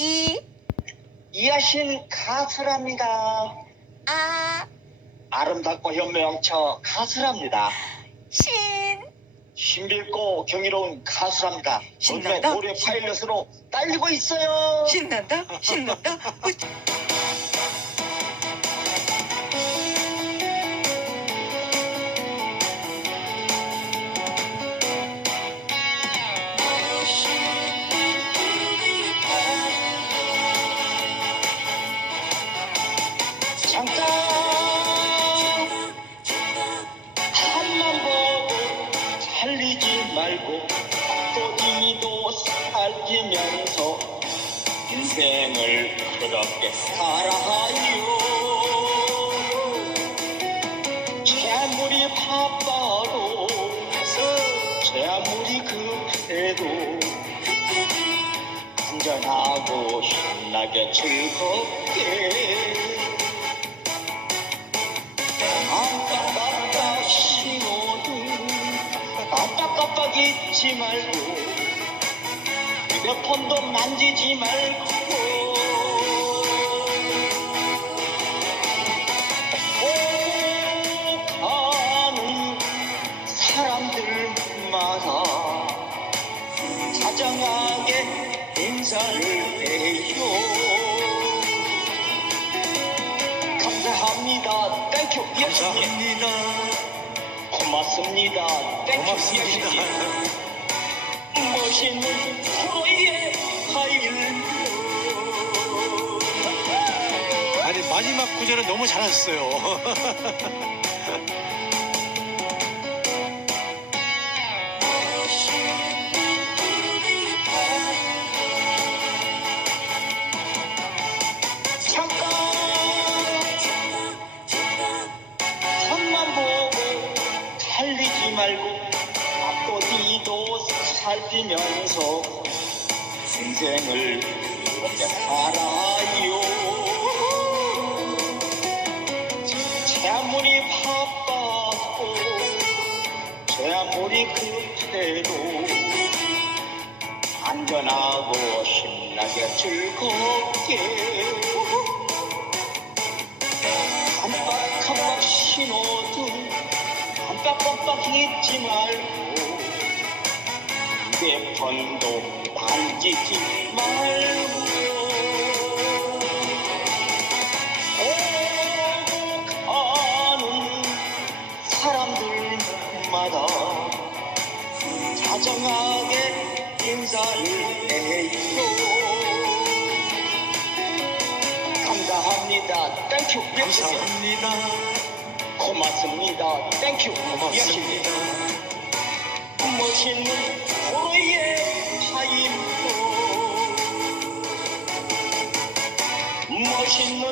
이, 이하신 가수랍니다. 아, 아름답고 현명쳐 가수랍니다. 신, 신비있고 경이로운 가수랍니다. 요즘에 신난다? 노래 파일럿으로 딸리고 있어요. 신난다, 신난다. 말고 또디도 살피면서 인생을 그렇게 살아요. 재물이 바빠도 제 아무리 급해도 안전하고 신나게 즐겁게 잊지 말고 휴대폰도 만지지 말고. 오 가는 사람들마다 다정하게 인사를 해요. 감사합니다. 땡큐 감사합니다. 고맙습니다 고맙습니다. 멋있는 프로의 파일로 아니 마지막 구절은 너무 잘하셨어요. 말고 앞도 뒤도 살피면서 인생을 이렇게 살아요. 제 아무리 바빠도 제 아무리 급해도 안전하고 신나게 즐겁게 깜빡깜빡 신호등 깜빡깜빡 잊지 말고 휴대폰도 만지지 말고 오고 가는 사람들마다 다정하게 인사를 해요. 감사합니다. 땡큐 감사합니다. 고맙습니다. 땡큐 고맙습니다. 멋있는 프로의 파임표 멋있는